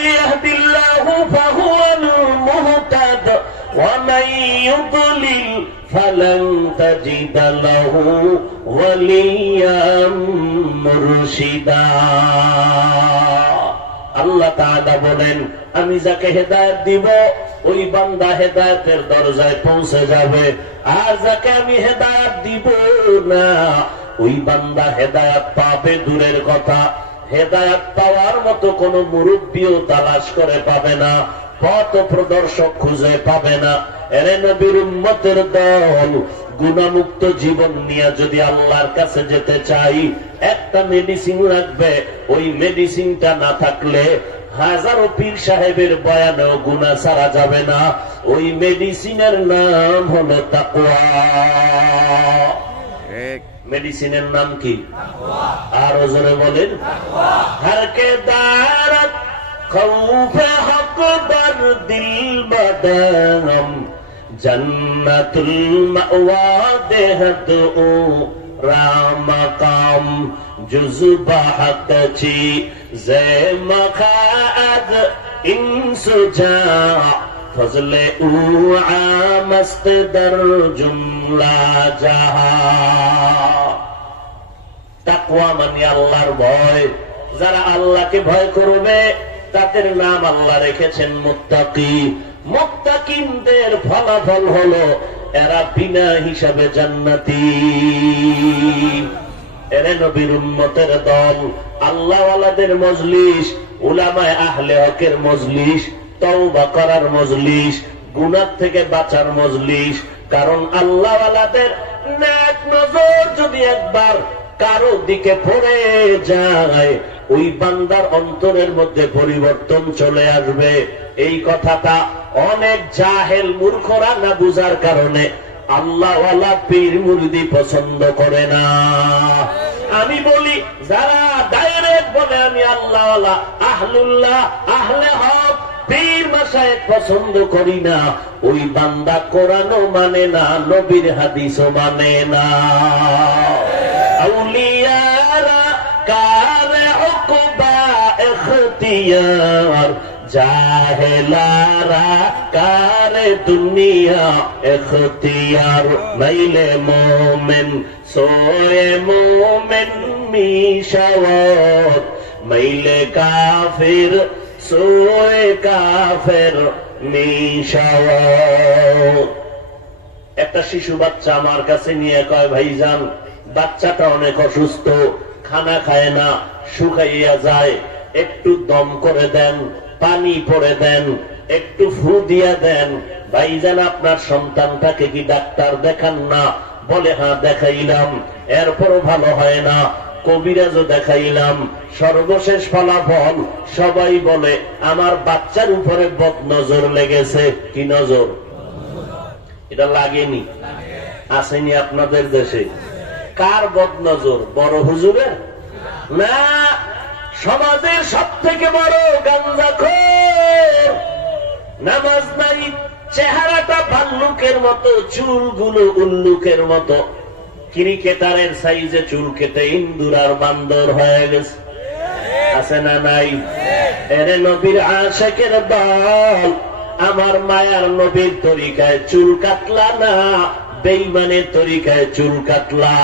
من يهد الله فهو المهتد ومن يضلل فلن تجد له وليا مرشدا আল্লাহ তাআলা বলেন আমি যাকে হেদায়েত দিব ওই বান্দা হেদায়েতের দরজায় পৌঁছে যাবে, আর যাকে আমি হেদায়েত দিব না ওই বান্দা হেদায়েত পাবে দূরের কথা, হেদায়েত পাওয়ার মতো কোন মুরব্বিও তালাশ করে পাবে না, পথ প্রদর্শক খুঁজে পাবে না। এরে নবীর উম্মতের দল, গুনাহমুক্ত জীবন নিয়ে যদি আল্লাহর কাছে যেতে চাই, একটা মেডিসিন লাগবে। ওই মেডিসিনটা না থাকলে হাজারো পীর সাহেবের বয়ানেও গুনাহ ছাড়া যাবে না। ওই মেডিসিনের নাম হলো তাকওয়া। মেডিসিনের নাম কি? আরো জোরে বলেন। হরকে দারত খৌফে হক বার দিল বাদাম জন্নতুল মাওয়া দেহত ও রামকাম জুজবা হকচি জে মখাদ ইনসুজা ফজলে উ আমস্ত দর জুমলা জাহা। তাকওয়া মানে আল্লাহর ভয়। যারা আল্লাহকে ভয় করবে তাদের নাম আল্লাহ রেখেছেন মুত্তাকি। মুত্তাকিনদের ফলাফল হলো এরা বিনা হিসাবে জান্নাতি। এরা নবীর উম্মতের দল, আল্লাহওয়ালাদের মজলিস, উলামায়ে আহলে হকের মজলিস, তওবা করার মজলিস, গুনাহ থেকে বাঁচার মজলিস। কারণ আল্লাহওয়ালাদের নেক নজর যদি একবার কারো দিকে পড়ে যায়, ওই বান্দার অন্তরের মধ্যে পরিবর্তন চলে আসবে। এই কথাটা অনেক জাহেল মূর্খরা না বুঝার কারণে আল্লাহওয়ালা পীর মুরিদি পছন্দ করে না। আমি বলি যারা ডাইরেক্ট বলে আমি আল্লাহওয়ালা, আহলুল্লাহ, আহলে হক, পীর মাশায়েখ পছন্দ করি না, ওই বান্দা কোরআনও মানে না, নবীর হাদিসও মানে না। আউলিয়ারা কারে উকবা ইখতিয়ার, জাহেলারা কারে দুনিয়া ইখতিয়ার। মাইলে মোমেন সোয়ে মোমেন মিশাওয়াত, মাইলে কাফির সোয়ে কাফের মিশাওয়াত। একটা শিশু বাচ্চা আমার কাছে নিয়ে কয়, ভাইজান বাচ্চাটা অনেক অসুস্থ, খানা খায় না, শুকাইয়া যায়, একটু দম করে দেন, পানি পড়ে দেন, একটু ফু দিয়া দেন। ভাইজান আপনার সন্তানটাকে কি ডাক্তার দেখান না? বলে হ্যাঁ দেখাইলাম, এরপরও ভালো হয় না, কবিরাজও দেখাইলাম। সর্বশেষ ফলাফল সবাই বলে আমার বাচ্চার উপরে বদ নজর লেগেছে। কি নজর? এটা লাগেনি? আসেনি আপনাদের দেশে? কার বদ নজর? বড় হুজুরের না, সমাজের সব থেকে বড় গাঞ্জাখোর। নামাজ নাই, চেহারাটা ভাল্লুকের মতো, চুলগুলো উল্লুকের মতো, ক্রিকেটারের সাইজে চুল কেটে ইন্দুর আর বান্দর হয়ে গেছে। আছে না নাই? এরে নবীর আশিকের দল, আমার মায়ার নবীর তরিকায় চুল কাটলা না, বেঈমানের তরিকায় চুল কাটলা।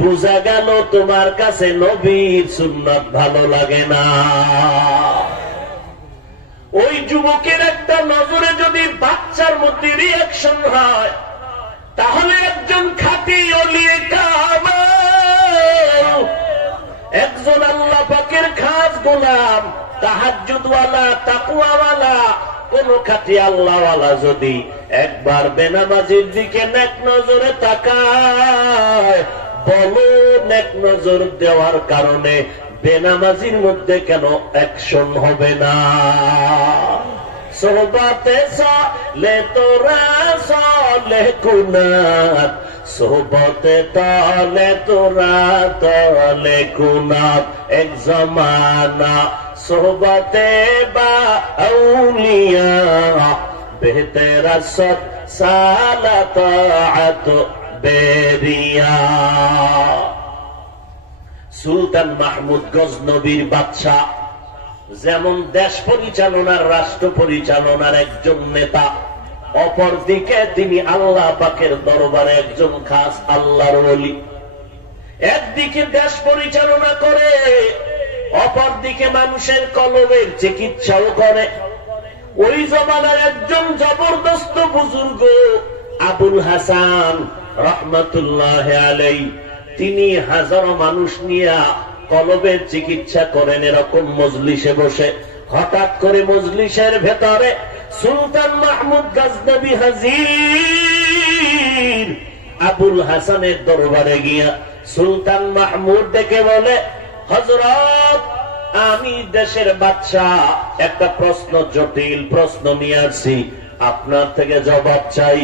বুঝা গেল তোমার কাছে নবীর সুন্নাত ভালো লাগে না। ওই যুবকের একটা নজরে যদি বাচ্চার মধ্যে রিয়াকশন হয়, তাহলে একজন খাঁটি ওলিয়ে কামাল, একজন আল্লাহ পাকের খাস গোলাম, তাহাজ্জুদওয়ালা, তাকওয়াওয়ালা, কোন খাঁটি আল্লাহওয়ালা যদি একবার বেনামাজির দিকে নেক নজরে তাকায়, বলো নেক নজর দেওয়ার কারণে বেনামাজির মধ্যে কেন অ্যাকশন হবে না? সোহবতে সালে তোরা সালে কুনাত, সোহবতে তালে তোরা তালে কুনাত। এক জমানা সোহবতে বা আউলিয়া, বেহতেরা সৎ সালাত আত বেরিয়া। সুলতান মাহমুদ গজনবীর বাদশা, যেমন দেশ পরিচালনার, রাষ্ট্র পরিচালনার একজন নেতা, অপরদিকে তিনি আল্লাহ পাকের দরবারে একজন খাস আল্লাহর ওলি। একদিকে দেশ পরিচালনা করে, অপরদিকে মানুষের কলবের চিকিৎসাও করে। ওই জমানার একজন জবরদস্ত বুজুর্গ আবুল হাসান রহমাতুল্লাহ আলাইহি, তিনি হাজারো মানুষ নিয়ে কলবের চিকিৎসা করেন এরকম মজলিসে বসে। হঠাৎ করে মজলিসের ভেতরে সুলতান মাহমুদ গজনবী হাজির। আবুল হাসানের দরবারে গিয়া সুলতান মাহমুদ ডেকে বলে, হযরত, আমি দেশের বাদশাহ, একটা প্রশ্ন, জটিল প্রশ্ন নিয়ে আসছি, আপনার থেকে জবাব চাই।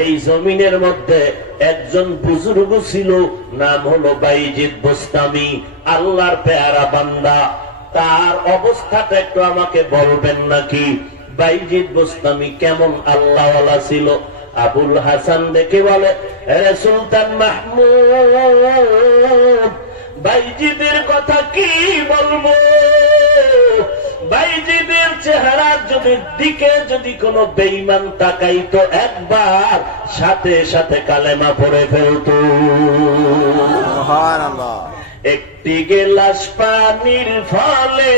এই জমিনের মধ্যে একজন বুজুর্গ ছিল, নাম হলো বাইজিদ বোস্তামি, আল্লাহর পেয়ারা বান্দা। তার অবস্থাটা একটু আমাকে বলবেন নাকি? বাইজিদ বোস্তামি কেমন আল্লাহওয়ালা ছিল? আবুল হাসান দেখে বলে, রে সুলতান মাহমুদ, বাইজিদের কথা কি বলবো? বাইজিদের চেহারার দিকে যদি কোনো বেঈমান তাকাইতো, একবার সাথে সাথে কালেমা পড়ে ফেলতো। সুবহানাল্লাহ। একটি গেলাস পানির ফলে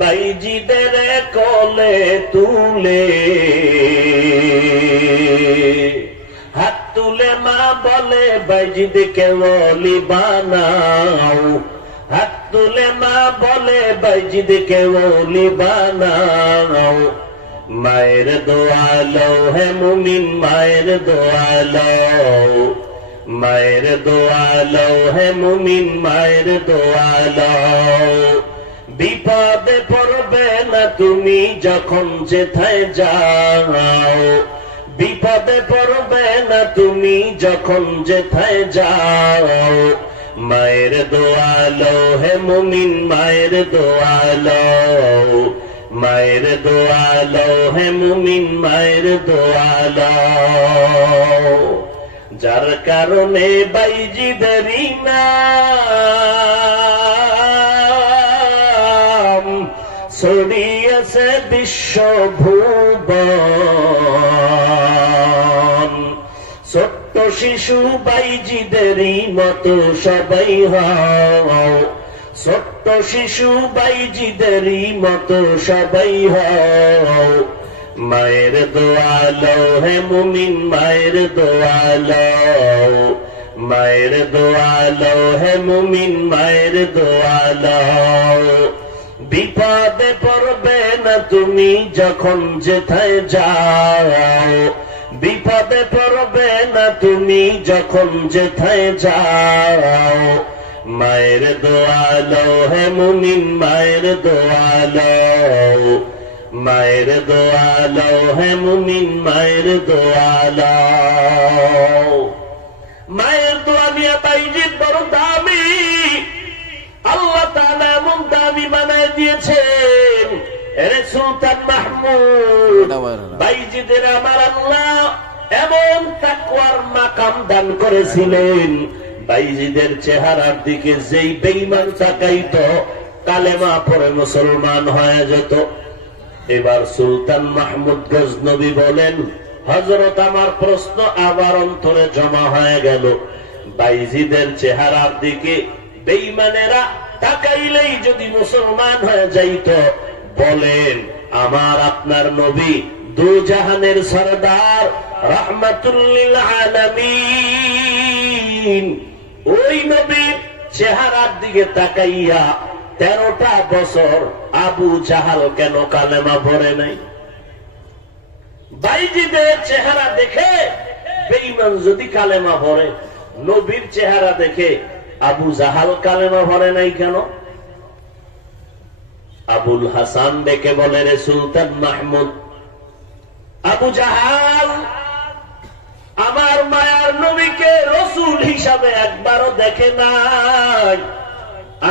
বাইজিদের কোলে তুলে, হাত তুলে মা বলে বাইজিদকে ওলি বানাও, হাত তুলে মা বলে বাইজিদকে ওলি বানাও। মায়ের দোয়া লও হে মুমিন, মায়ের দোয়া লও, মায়ের দোয়া লও হে মুমিন, মায়ের দোয়া লও। বিপদে পড়বে না তুমি যখন যেথায় যাও, বিপদে পড়বে না তুমি যখন যেথায় যাও। মায়ের দোয়া লও হে মুমিন, মায়ের দোয়া লও, মায়ের দোয়া লও হে মুমিন, মায়ের দোয়া লও। যার কারণে বাইজিদেরই নাম ছড়িয়েছে বিশ্বভুবন। ছোট্ট শিশু বাইজিদেরই মতো সবাই হও, ছোট্ট শিশু বাইজিদেরই মতো সবাই হও। মায়ের দোয়া লও হে মুমিন, মায়ের দোয়া লও, মায়ের দোয়া লও হে মুমিন, মায়ের দোয়া লও। বিপদে পড়বে না তুমি যখন যেথায় যাও, বিপদে পড়বে না তুমি যখন যেথায় যাও। মায়ের দোয়া লও হে মুমিন, মায়ের দোয়া লও, মায়ের দোয়া লও হে মুমিন, মায়ের দোয়া লও। মায়ের দোয়া নিয়ে বাইজিদ বড় দামি, আল্লাহ তাআলা এমন দামি বানায় দিয়েছেন। এরে সুলতান মাহমুদ, বাইজিদের আমার আল্লাহ এমন তাকওয়ার মাকাম দান করেছিলেন, বাইজিদের চেহারার দিকে যেই বেঈমান তাকাইতো, কালেমা পড়ে মুসলমান হয়ে যেত। এবার সুলতান মাহমুদ গজনবী বলেন, হযরত, আমার প্রশ্ন আবার অন্তরে জমা হয়ে গেল। বাইজিদের চেহারার দিকে বেঈমানেরা তাকাইলেই যদি মুসলমান হয়ে যাইত, বলেন আমার আপনার নবী দু জাহানের সরদার রাহমাতুল লিল আলামিন, ওই নবীর চেহারার দিকে তাকাইয়া 13টা বছর আবু জাহাল কেন কালেমা পড়ে নাই? বাইজিদের চেহারা দেখে বেঈমান যদি কালেমা পড়ে, নবীর চেহারা দেখে আবু জাহাল কালেমা পড়ে নাই কেন? আবুল হাসান ডেকে বলে, রে সুলতান মাহমুদ, আবু জাহাল আমার মায়ার নবীকে রসুল হিসাবে একবারও দেখে নাই।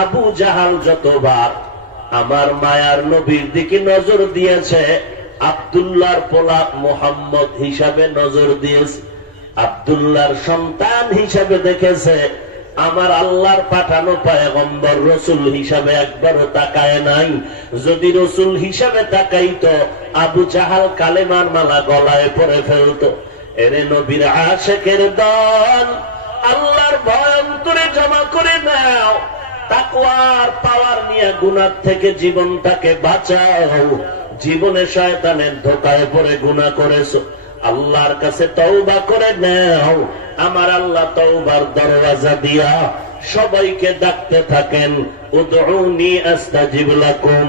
আবু জাহাল যতবার আমার মায়ার নবীর দিকে নজর দিয়েছে, আব্দুল্লাহর পোলা মুহাম্মদ হিসাবে নজর দিয়েছে, আব্দুল্লাহর সন্তান হিসাবে দেখেছে, আমার আল্লাহর পাঠানো পয়গম্বর রসুল হিসাবে একবারও তাকায় নাই। যদি রসুল হিসাবে তাকাইতো আবু জাহাল কালেমার মালা গলায় পরে ফেলতো। এরে নবীর আশেকের দল, আল্লাহর ভয় অন্তরে জমা করে নাও, তাকওয়ার পাওয়ার নিয়ে গুনাহ থেকে জীবনটাকে বাঁচাও। জীবনে শয়তানের ধোকায় পড়ে গুনাহ করেছো, আল্লাহর কাছে তওবা করে নাও। আমার আল্লাহ তওবার দরওয়াজা দিয়া সবাইকে ডাকতে থাকেন, উদউনি আস্তাজিব লাকুম।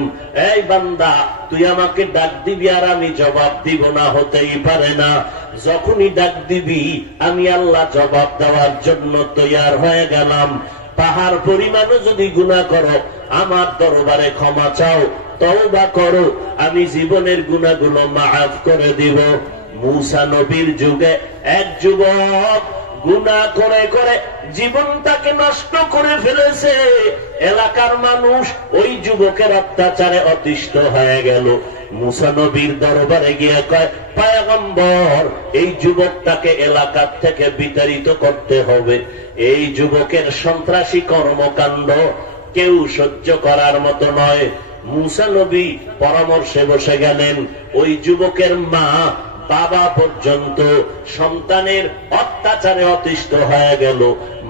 এই বান্দা, তুই আমাকে ডাক দিবি আর আমি জবাব দিব না, হতেই পারে না। যখনই ডাক দিবি আমি আল্লাহ জবাব দেওয়ার জন্য তৈয়ার হয়ে গেলাম। পাহাড় পরিমাণও যদি গুনাহ করো আমার দরবারে ক্ষমা চাও, তওবা করো, আমি জীবনের গুনাহগুলো মাফ করে দিব। মূসা নবীর যুগে এক যুবক গুনাহ করে করে জীবনটাকে নষ্ট করে ফেলেছে। এলাকার মানুষ ওই যুবকের অত্যাচারে অতিষ্ঠ হয়ে গেল। মূসা নবীর দরবারে গিয়ে কয়, পয়গম্বর, এই যুবকটাকে এলাকার থেকে বিতাড়িত করতে হবে। এই যুবকের সন্ত্রাসী কর্মকাণ্ড কেউ সহ্য করার মতো নয়। মূসা নবী পরামর্শে বসে গেলেন। ওই যুবকের মা বাবা পর্যন্ত সন্তানের অত্যাচারে অতিষ্ঠ হয়ে গেল।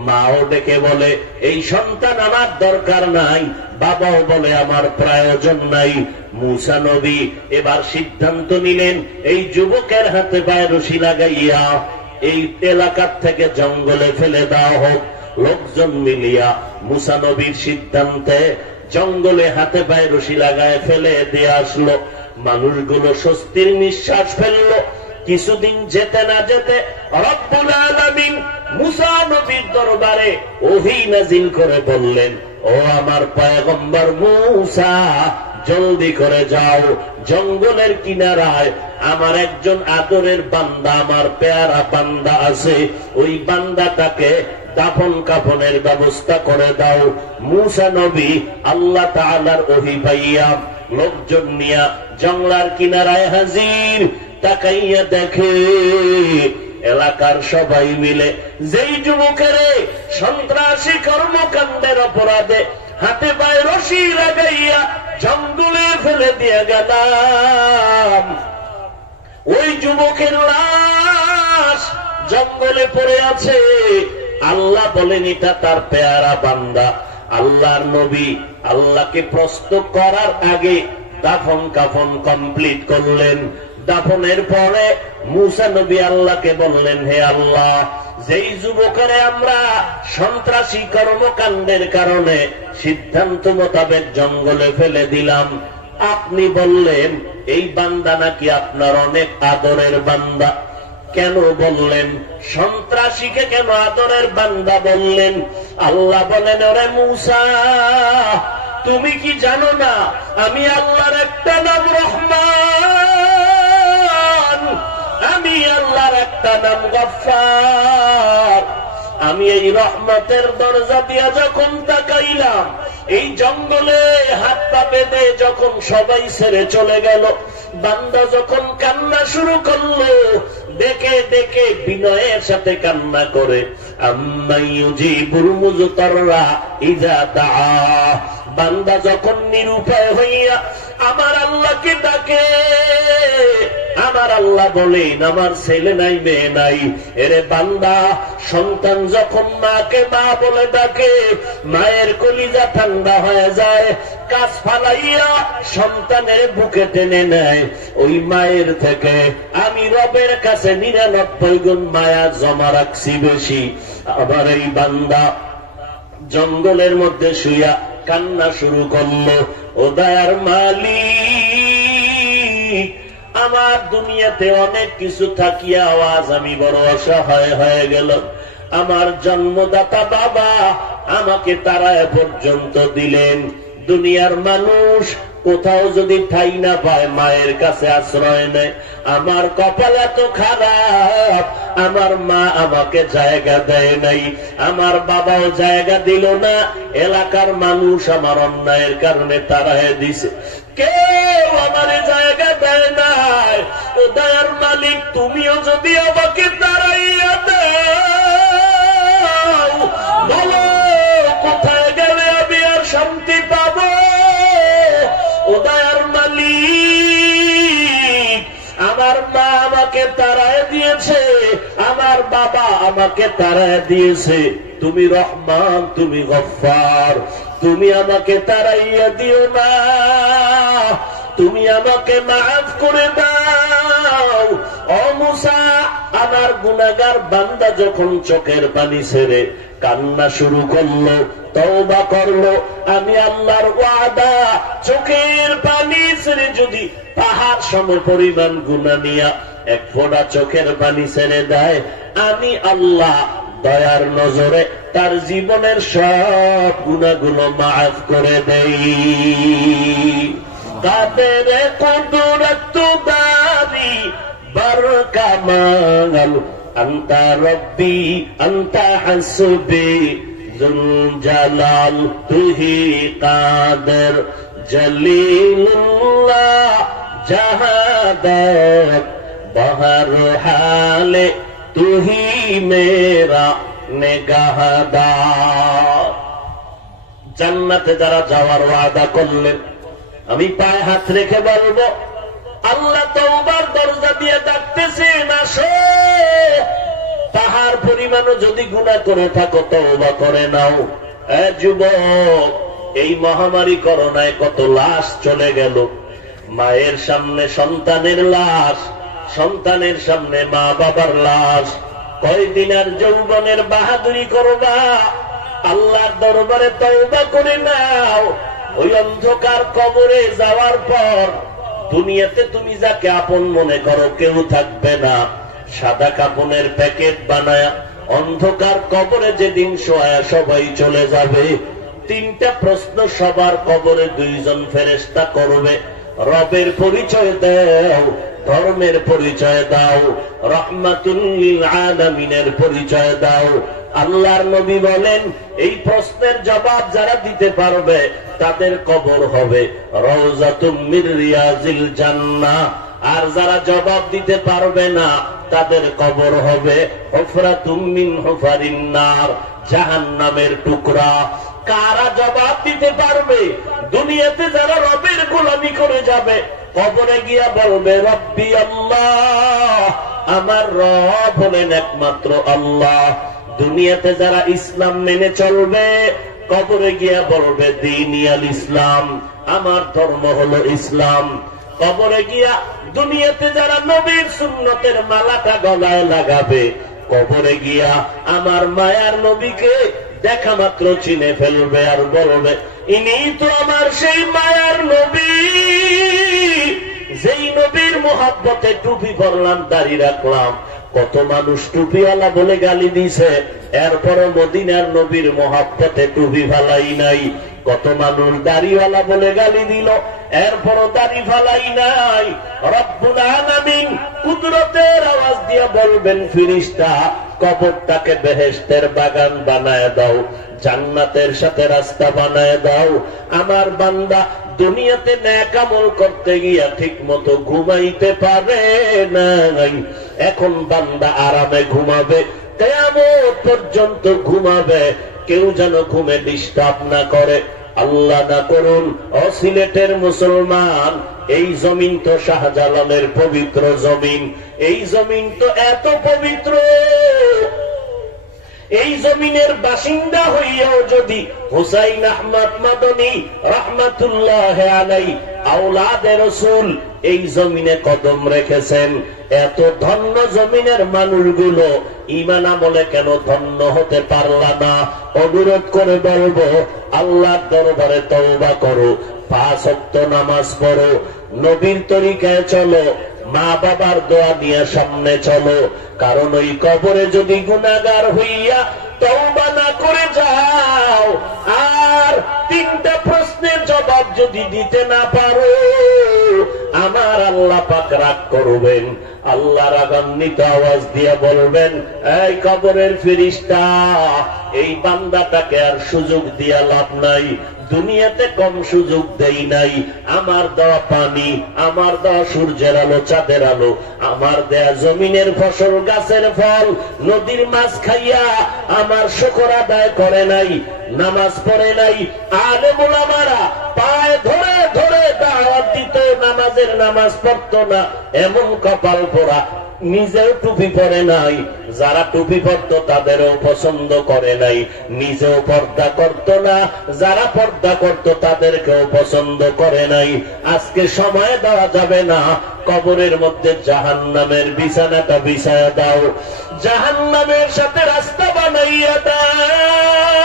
মাও ডেকে বলে, এই সন্তান আমার দরকার নাই। বাবাও বলে, আমার প্রয়োজন নাই। মূসা নবী এবার সিদ্ধান্ত নিলেন, এই যুবকের হাতে পায়ে রশি লাগাইয়া এই এলাকার থেকে জঙ্গলে ফেলে দেওয়া হোক। লোকজন মিলিয়া মূসা নবীর সিদ্ধান্তে জঙ্গলে হাতে পায়ে রশি লাগায় ফেলে দিয়ে আসলো। মানুষগুলো স্বস্তির নিঃশ্বাস ফেললো। কিছুদিন যেতে না যেতে রব্বুল আলামিন মূসা নবীর দরবারে ওহী নাজিল করে বললেন, ও আমার পয়গম্বর মূসা, জলদি করে যাও, জঙ্গলের কিনারায় আমার একজন আদরের বান্দা, আমার পেয়ারা বান্দা আছে, ওই বান্দাটাকে দাফন কাফনের ব্যবস্থা করে দাও। মূসা নবী আল্লাহ তাআলার ওহী পাইয়া লোকজন নিয়া জঙ্গলার কিনারায় হাজির। তাকাইয়া দেখে এলাকার সবাই মিলে যেই যুবকের সন্ত্রাসী কর্মকাণ্ডের অপরাধে হাতে পায়ে রশি লাগাইয়া জঙ্গলে ফেলে দিয়ে গেলাম, ওই যুবকের লাশ জঙ্গলে পড়ে আছে। আল্লাহ বলেন, এটা তার পেয়ারা বান্দা। আল্লাহর নবী আল্লাহকে প্রশ্ন করার আগে দাফন কাফন কমপ্লিট করলেন। দাফনের পরে মূসা নবী আল্লাহকে বললেন, হে আল্লাহ, যেই যুবকের আমরা সন্ত্রাসী কর্মকাণ্ডের কারণে সিদ্ধান্ত মোতাবেক জঙ্গলে ফেলে দিলাম, আপনি বললেন এই বান্দা নাকি আপনার অনেক আদরের বান্দা। কেন বললেন? সন্ত্রাসীকে কেন আদরের বান্দা বললেন? আল্লাহ বলেন, ওরে মূসা, তুমি কি জানো না আমি আল্লাহর একটা নাম রহমান, আমি আল্লাহর একটা নাম গফফার। আমি এই রহমতের দরজা দিয়া যখন তাকাইলাম, এই জঙ্গলে হাত পা বেঁধে যখন সবাই ছেড়ে চলে গেল, বান্দা যখন কান্না শুরু করলো, দেখে দেখে বিনয়ের সাথে কান্না করে, আম্মাইয়ুজিবুল মুযতাররা ইযা দাআ, বান্দা যখন নিরুপায় হইয়া আমার আল্লাহকে ডাকে, আমার আল্লাহ বলেন আমার ছেলে নাই মেয়ে নাই। এরে বান্দা, সন্তান যখন মাকে মা বলে ডাকে, মায়ের কলিজা ঠান্ডা হয়ে যায়, কাজ ফালাইয়া সন্তানের বুকে টেনে নেয়। ওই মায়ের থেকে আমি রবের কাছে 99 গুণ মায়া জমা রাখছি বেশি। আবার এই বান্দা জঙ্গলের মধ্যে শুইয়া কান্না শুরু করলো, ও দয়ার মালিক, আমার দুনিয়াতে অনেক কিছু থাকিয়া আওয়াজ আমি বড় অসহায় হয়ে গেল। আমার জন্মদাতা বাবা আমাকে তারা এ পর্যন্ত দিলেন। দুনিয়ার মানুষ কোথাও যদি ঠাই না পায় মায়ের কাছে আশ্রয় নেয়। আমার কপাল এত খারাপ, আমার মা আমাকে জায়গা দেয় নাই, আমার বাবাও জায়গা দিল না, এলাকার মানুষ আমার অন্যায়ের কারণে তাড়ায় দিছে, কেউ আমার জায়গা দেয় নাই। ও দয়ার মালিক, তুমিও যদি আমাকে তাড়াইয়া দাও, বলো কোথায় গেলে আমি আর শান্তি পাবো? ও দয়ার মালিক, আমার মা আমাকে তাড়ায় দিয়েছে, আমার বাবা আমাকে তাড়ায় দিয়েছে। তুমি রহমান, তুমি গফফার, তুমি আমাকে তাড়াইয়া দিও না, তুমি আমাকে মাফ করে দাও। ও মুসা, আমার গুনাহগার বান্দা যখন চোখের পানি ছেড়ে কান্না শুরু করলো, তওবা করলো, আমি আল্লাহর ওয়াদা, চোখের পানি ছেড়ে যদি পাহাড় সম পরিমাণ গুনাহ নিয়া এক ফোঁটা চোখের পানি ছেড়ে দেয়, আমি আল্লাহ দয়ার নজরে তার জীবনের সব গুনাহগুলো মাফ করে দেই। কাদের কুদরত বারি বরকামাল, আনতা রব্বি আনতা হাসবি যুল জালাল, তুহি কাদের জলিলুল্লাহ জাহাদাত, বহর হালে তুহি মেরা নেগাহদার। জান্নাতে যারা যাওয়ার ওয়াদা করলেন, আমি পায়ে হাত রেখে বলবো, আল্লাহ তওবার দরজা দিয়ে ডাকতেছেন, আসো। পাহাড় পরিমাণও যদি গুনাহ করে থাকো, তওবা করে নাও। যুবক, এই মহামারী করোনায় কত লাশ চলে গেল। মায়ের সামনে সন্তানের লাশ, সন্তানের সামনে মা বাবার লাশ। কয়দিন আর যৌবনের বাহাদুরি করবা? আল্লাহর দরবারে তওবা করে নাও। ওই অন্ধকার কবরে যাওয়ার পর দুনিয়াতে তুমি যাকে আপন মনে করো কেউ থাকবে না। সাদা কাপনের প্যাকেট বানায়া অন্ধকার কবরে যেদিন শোয়া সবাই চলে যাবে, তিনটা প্রশ্ন সবার কবরে দুইজন ফেরেশতা করবে। রবের পরিচয় দাও, ধর্মের পরিচয় দাও, রাহমাতুল লিল আলামিনের পরিচয় দাও। আল্লাহর নবী বলেন, এই প্রশ্নের জবাব যারা দিতে পারবে তাদের কবর হবে রওজাতুম মির রিয়াজিল জান্নাহ, আর যারা জবাব দিতে পারবে না তাদের কবর হবে হুফরাতুম মিন হুফারিন নার, জাহান্নামের টুকরা। কারা জবাব দিতে পারবে? দুনিয়াতে যারা রবের গোলামি করে যাবে, কবরে গিয়া বলবে রব্বি আল্লাহ, আমার রব হলেন একমাত্র আল্লাহ। দুনিয়াতে যারা ইসলাম মেনে চলবে, কবরে গিয়া বলবে দীনি আল ইসলাম, আমার ধর্ম হলো ইসলাম। কবরে গিয়া দুনিয়াতে যারা নবীর সুন্নতের মালাটা গলায় লাগাবে, কবরে গিয়া আমার মায়ার নবীকে দেখা মাত্র চিনে ফেলবে আর বলবে, ইনি তো আমার সেই মায়ার নবী, যেই নবীর মোহাব্বতে টুপি পরলাম, দাড়ি রাখলাম। কত মানুষ টুপিওয়ালা বলে গালি দিছে, এরপরও মদিনার নবীর মোহাব্বতে টুপি ফালাই নাই। কত মানুষ দাড়িওয়ালা বলে গালি দিল, এরপরও দাড়ি ফালাই নাই। রব্বুল আলামিন কুদরতের আওয়াজ দিয়ে বলবেন, ফেরেশতা কবরটাকে বেহেশতের বাগান বানায় দাও, জান্নাতের সাথে রাস্তা বানায় দাও। আমার বান্দা দুনিয়াতে নেক আমল করতে গিয়া ঠিক মতো ঘুমাইতে পারে নাই, এখন বান্দা আরামে ঘুমাবে, কিয়ামত পর্যন্ত ঘুমাবে। কেউ যেন ঘুমে ডিস্টার্ব না করে, আল্লাহ না করুন। ও সিলেটের মুসলমান, এই জমিন তো শাহজালালের পবিত্র জমিন, এই জমিন তো এত পবিত্র, এই জমিনের বাসিন্দা হইয়াও যদি হুসাইন আহমদ মাদনী রাহমাতুল্লাহ আলাইহি আওলাদে রাসূল এই জমিনে কদম রেখেছেন, এত ধন্য জমিনের মানুষগুলো ঈমান আমলে কেন ধন্য হতে পারলা না? অনুরোধ করে বলবো, আল্লাহর দরবারে তওবা করো, 5 ওয়াক্ত নামাজ পড়ো, নবীর তরিকায় চলো, মা বাবার দোয়া নিয়ে সামনে চলো। কারণ ওই কবরে যদি গুনাহগার হইয়া তওবা না করে যাও, আর 3টা প্রশ্নের জবাব যদি দিতে না পারো, আমার আল্লাহ পাক রাগ করবেন। আল্লাহ রাগান্বিত আওয়াজ দিয়ে বলবেন, এই কবরের ফেরেশতা, এই বান্দাটাকে আর সুযোগ দিয়া লাভ নাই, দুনিয়াতে কম সুযোগ দেই নাই। আমার দেওয়া পানি, আমার দেওয়া সূর্যের আলো, চাঁদের আলো, আমার দেয়া জমিনের ফসল, গাছের ফল, নদীর মাছ খাইয়া আমার শুকর আদায় করে নাই, নামাজ পড়ে নাই। আলেম উলামারা পায়ে ধরে ধরে দাওয়াত দিত, নামাজের নামাজ পড়তো না, এমন কপাল পোড়া, নিজেও টুপি পরে নাই, যারা টুপি পরতো তাদেরও পছন্দ করে নাই, নিজেও পর্দা করত না, যারা পর্দা করত তাদেরকেও পছন্দ করে নাই। আজকে সময় দেওয়া যাবে না, কবরের মধ্যে জাহান্নামের বিছানাটা বিছায়া দাও, জাহান্নামের সাথে রাস্তা বানাইয়া দাও।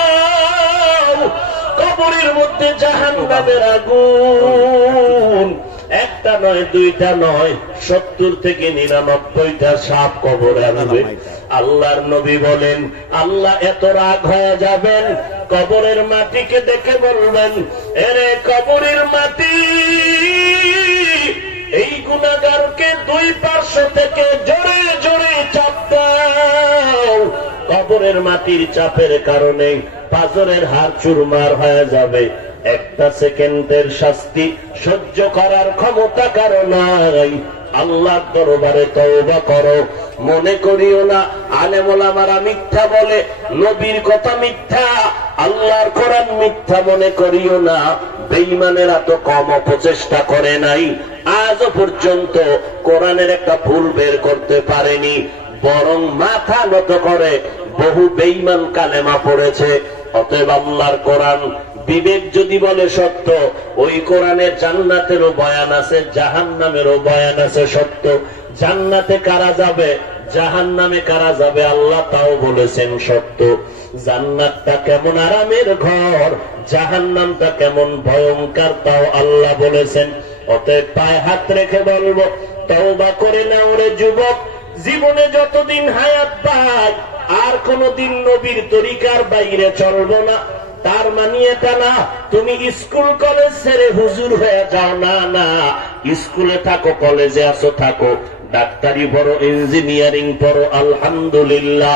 কবরের মধ্যে জাহান্নামের আগুন একটা নয়, দুইটা নয়, 70 থেকে 99টা সাপ কবরে আনবে। আল্লাহর নবী বলেন, আল্লাহ এত রাগ হয়ে যাবেন, কবরের মাটিকে দেখে বলবেন, এরে কবরের মাটি, এই গুনাহগারকে দুই পার্শ্ব থেকে জোরে জোরে চাপ দাও। কবরের মাটির চাপের কারণে পাঁজরের হাড় চুরমার হয়ে যাবে। একটা সেকেন্ডের শাস্তি সহ্য করার ক্ষমতা কারো নাই। আল্লাহর দরবারে তওবা করো। মনে করিও না আলেম ওলামারা মিথ্যা বলে, নবীর কথা মিথ্যা, আল্লাহর কোরআন মিথ্যা মনে করিও না। বেঈমানেরা তো কম অপচেষ্টা করে নাই, আজও পর্যন্ত কোরআনের একটা ভুল বের করতে পারেনি, বরং মাথা নত করে বহু বেঈমান কালেমা পড়েছে। অতএব আল্লাহর কোরআন বিবেক যদি বলে সত্য, ওই কোরআনে জান্নাতেরও বয়ান আছে, জাহান্নামেরও বয়ান আছে সত্য। জান্নাতে কারা যাবে, জাহান্নামে কারা যাবে, আল্লাহ তাও বলেছেন সত্য। জান্নাতটা কেমন আরামের ঘর, জাহান্নামটা কেমন ভয়ঙ্কর, তাও আল্লাহ বলেছেন। অতএব পায়ে হাত রেখে বলবো, তওবা করে নাও রে যুবক। জীবনে যতদিন হায়াত পাই আর কোনদিন নবীর তরিকার বাইরে চলবো না। তার মানে এটা না তুমি স্কুল কলেজ ছেড়ে হুজুর হয়ে যাও, না না, স্কুলে থাকো, কলেজে আসো থাকো, ডাক্তারি পড়ো, ইঞ্জিনিয়ারিং পড়ো, আলহামদুলিল্লাহ।